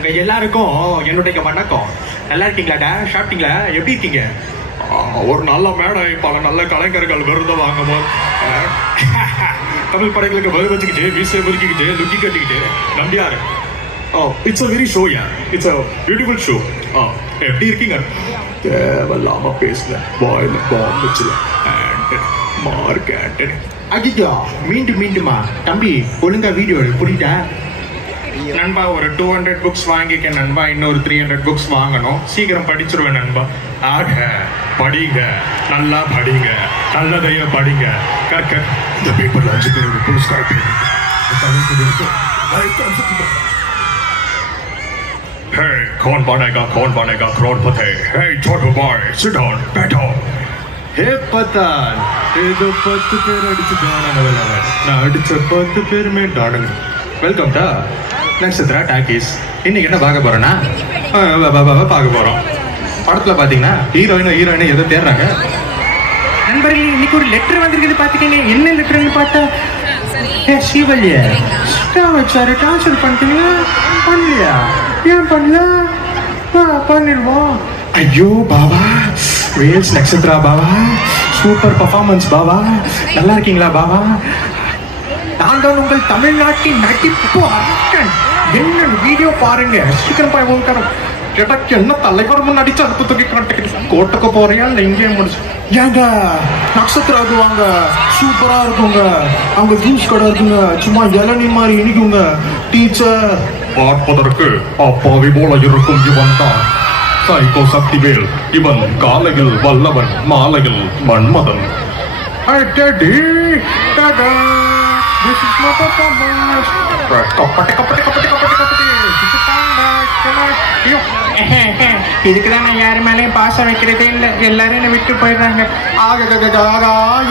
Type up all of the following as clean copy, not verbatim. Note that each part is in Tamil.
உங்க எல்லாருக்கும் என்னுடைய வணக்கம். நல்லா இருக்கீங்களாடா? சாப்பிட்டீங்களா? எப்படி இருக்கீங்க? ஒரு நல்ல மேடை பல நல்ல கலைஞர்கள் விருது வாங்கும்போது தமிழ் படங்களுக்கு வலு வச்சுக்கிட்டு வீசை முறுக்கிக்கிட்டு லுக்கி கட்டிக்கிட்டு Nambiar. It's a very show yeah, it's a beautiful show. எப்படி இருக்கீங்க? தேவையில்லாம பேசல, வாயில பாம்பு வச்சுல மார்க் ஆண்டனி. அஜிஜா மீண்டுமா தம்பி ஒழுங்கா வீடியோ புரியுதா? நண்பா ஒரு 200 புக்ஸ் வாங்கிக்க நண்பா, இன்னொரு 300 புக்ஸ் வாங்கணும். சீக்கிரம் படிச்சிருவேன் நண்பா. ஆக படிங்க, நல்லா படிங்க, நல்லதைய படிங்க. கற்க இந்த பேப்பர்ல 5 பேரோட புரஸ்காரம். Hey, कौन बनेगा करोड़पति? Hey, छोटू boy, sit down, बैठो. ஹே பத்தான், ஏதோ 10 பேர் அடிச்சு டானவன். நான் அடிச்ச 10 பேருமே டானங்க. வெல்கம் டா நட்சத்திரா டாக்கீஸ். இன்னைக்கு என்ன பார்க்க போறோம்னா பார்க்க போறோம். படத்துல பாத்தீங்கன்னா ஹீரோயினை எதை தேடுறாங்க நண்பர்களே, இன்னைக்கு ஒரு லெட்டர் வந்திருக்குது பாத்துக்கங்க. என்ன லெட்டர்னு பார்த்தா ஸ்ரீவல்லிய வச்சாரு டான்சர் பண்ணிட்டீங்களா? பண்ணலையா? ஏன் பண்ணல? பண்ணிடுவோம். ஐயோ பாபா, வேல்ஸ் நட்சத்திரா பாபா, சூப்பர் பர்ஃபார்மன்ஸ் பாபா. நல்லா இருக்கீங்களா பாபா? நான் தான் உங்கள் தமிழ்நாட்டின் நடிப்பு அரக்கன். என்ன வீடியோ பாருங்க, சீக்கிரம் போய் உட்காரும். எனக்கு என்ன தலைவர் முன்னாடி அடுப்பு தூக்கி காட்டுக்கிட்டு கோட்டுக்கு போறியா இல்லை இங்கேயே முடிச்சு? ஏங்க நட்சத்திராவுக்கு வாங்க, சூப்பரா இருக்குங்க. அவங்க ஜூஸ் கடை இருக்குங்க, சும்மா இளநீ மாதிரி இனிக்குங்க. டீச்சர் பார்ப்பதற்கு அப்பாவி போல இருக்கும் இவன் தான் சைக்கோ சக்திவேல். இவன் காலையில் வல்லவன், மாலையில் Manmadhan. This is my performance. இதுக்குதான் நான் யாரு மேலேயும் பாசம் வைக்கிறதே இல்லை. எல்லாரும் என்னை விட்டு போயிடுறாங்க.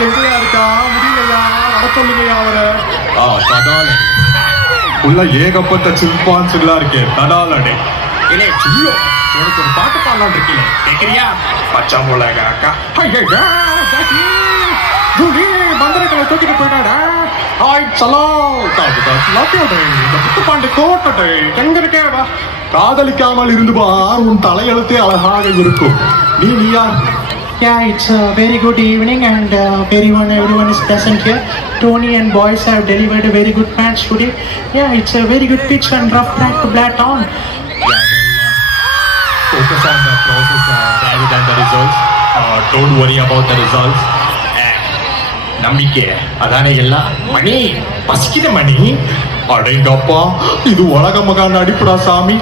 எங்கயா இருக்கா? முடியலையா? வர சொல்லுங்கயா அவரை. உள்ள ஏகப்பட்ட சிம்பான்ஸ்களா இருக்கே. தடாலடே இல்லை உனக்கு ஒரு பாட்டு பாடலாம் இருக்கீங்க, கேட்கிறியா? பச்சை மிளகா அக்கா. பந்தரங்களை தூக்கிட்டு போயிட்டாடா. எங்க இருக்கே வா. காதலிக்காமல் இருந்து பார், உன் தலையெழுத்தே அழகாக இருக்கும். நீ யார்? Yeah, it's a very good evening and everyone is present here. Tony and boys have delivered a very good match today. Yeah, it's a very good pitch and rough track to bat on. Focus on the process rather than the results. Don't worry about the results. நம்பிக்கை அதானே எல்லாம். மணி பசிக்குது மணி. அடேங்கப்பா, இது உலக மகா நடிப்புடா சாமி.